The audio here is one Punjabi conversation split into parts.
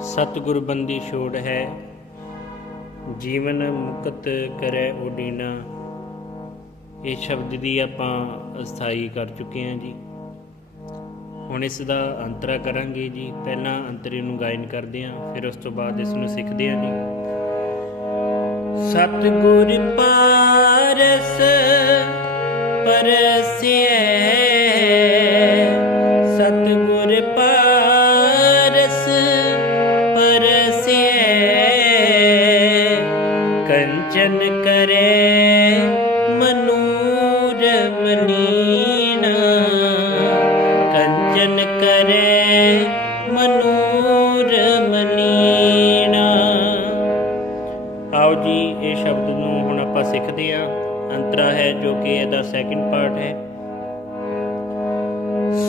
ਸਤਿਗੁਰ ਬੰਦੀ ਛੋੜ ਹੈ। ਜੀਵਨ ਮੁਕਤ ਕਰੈ ਓਡੀਨਾ। ਇਹ ਸ਼ਬਦ ਦੀ ਆਪਾਂ ਅਸਥਾਈ ਕਰ ਚੁੱਕੇ ਹਾਂ ਜੀ। ਹੁਣ ਇਸ ਦਾ ਅੰਤਰਾ ਕਰਾਂਗੇ ਜੀ। ਪਹਿਲਾਂ ਅੰਤਰੇ ਨੂੰ ਗਾਇਨ ਕਰਦੇ ਹਾਂ, ਫਿਰ ਉਸ ਤੋਂ ਬਾਅਦ ਇਸ ਨੂੰ ਸਿੱਖਦੇ ਹਾਂ ਜੀ। ਸਤਿਗੁਰ ਪਾਰਸ ਪਰਸਿਐ ਕੰਚਨ ਕਰੇ ਮਨੂਰ ਮਲੀਨਾ ਆਓ ਜੀ, ਇਹ ਸ਼ਬਦ ਨੂੰ ਹੁਣ ਆਪਾਂ ਸਿੱਖਦੇ ਹਾਂ। ਅੰਤਰਾ ਹੈ ਜੋ ਕਿ ਇਹਦਾ ਸੈਕਿੰਡ ਪਾਰਟ ਹੈ।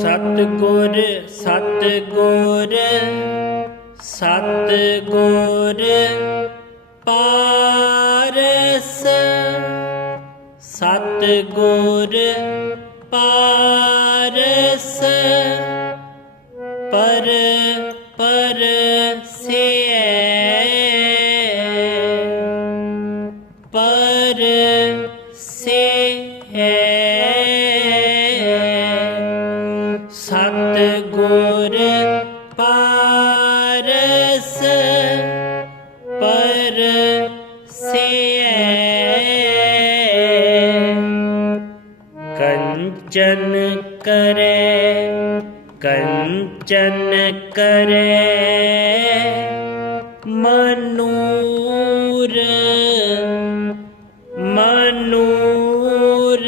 ਸਤਗੁਰ ਸਤਗੁਰ ਸਤਗੁਰ ਪਾਰਸ। ਸਤਗੁਰ ਪਾਰਸ ਪਰ ਪਰ ਪਰ ਸਤ ਗੁਰ ਪਾਰਸ ਪਰ ਕੰਚਨ ਕੰਚਨ ਕਰੇ ਮਨੂਰ ਮਨੂਰ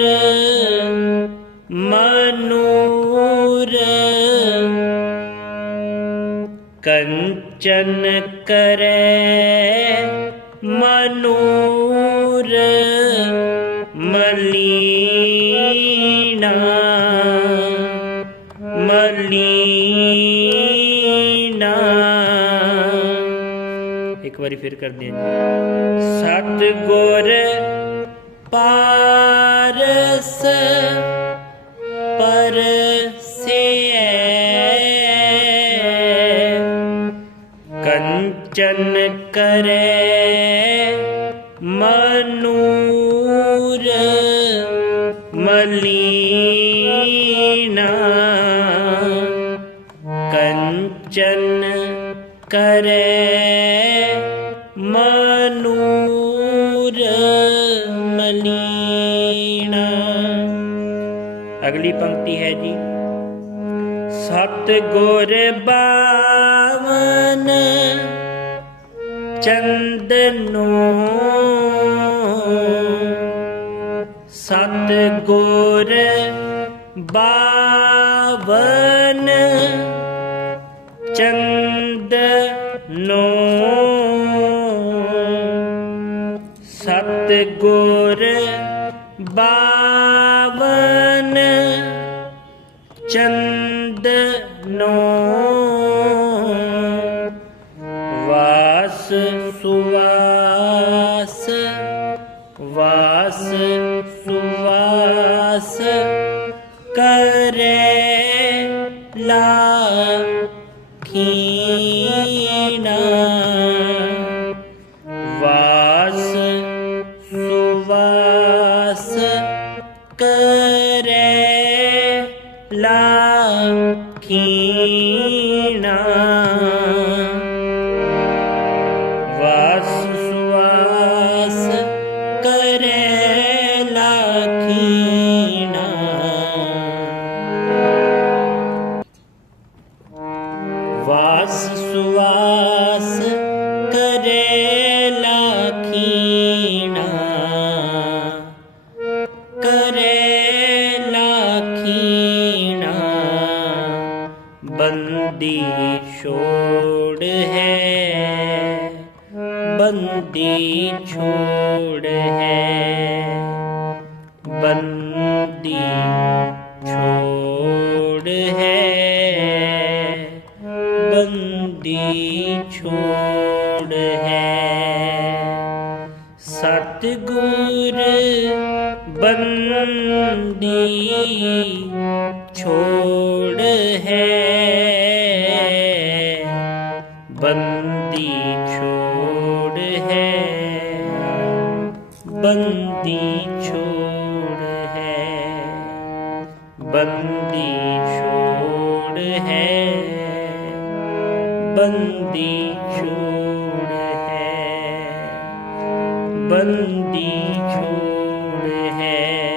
ਮਨੂਰ। ਕੰਚਨ ਕਰੇ ਮਨੂਰ ਮਲੀਨਾ ਮਲੀਨਾ। ਇੱਕ ਵਾਰੀ ਫਿਰ ਕਰਦੇ ਹਾਂ ਸਤ ਗੁਰ ਪਾਰਸ ਪਰਸਿਐ। ਕੰਚਨ ਕਰੇ ਮਨੂਰ ਮਲੀਨਾ। ਕੰਚਨ ਕਰੇ ਮਨੂਰ ਮਲੀਣਾ ਅਗਲੀ ਪੰਕਤੀ ਹੈ ਜੀ ਸਤ ਗੁਰ ਬਾਵਨ ਚੰਦਨੋ। ਸਤ ਗੁਰ ਬਾਵਨ ਚੰਦਨੋ। ਸਤ ਗੁਰ ਬਾਵਨ ਚੰਦਨੋ ਵਾਸ ਸੁਵਾਸ ਵਾਸ ਸੁਵਾਸ ਕਰੇ ਲਾਖੀਨਾ ਲਾਖੀਨਾ ਵਾਸ ਸੁਵਾਸ ਕਰੇ ਲਾਖੀਨਾ ਬੰਦੀ ਛੋੜ ਹੈ। ਬੰਦੀ ਛੋੜ ਹੈ। ਬੰਦੀ ਛੋੜ ਹੈ। ਸਤਿਗੁਰ ਬੰਦੀ ਛੋੜ ਹੈ। ਬੰਦੀ ਛੋੜ ਹੈ। ਬੰਦੀ ਛੋੜ ਹੈ। ਬੰਦੀ ਛੋੜ ਹੈ। ਬੰਦੀ ਛੋੜ ਹੈ।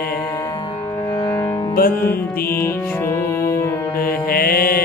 ਬੰਦੀ ਛੋੜ ਹੈ।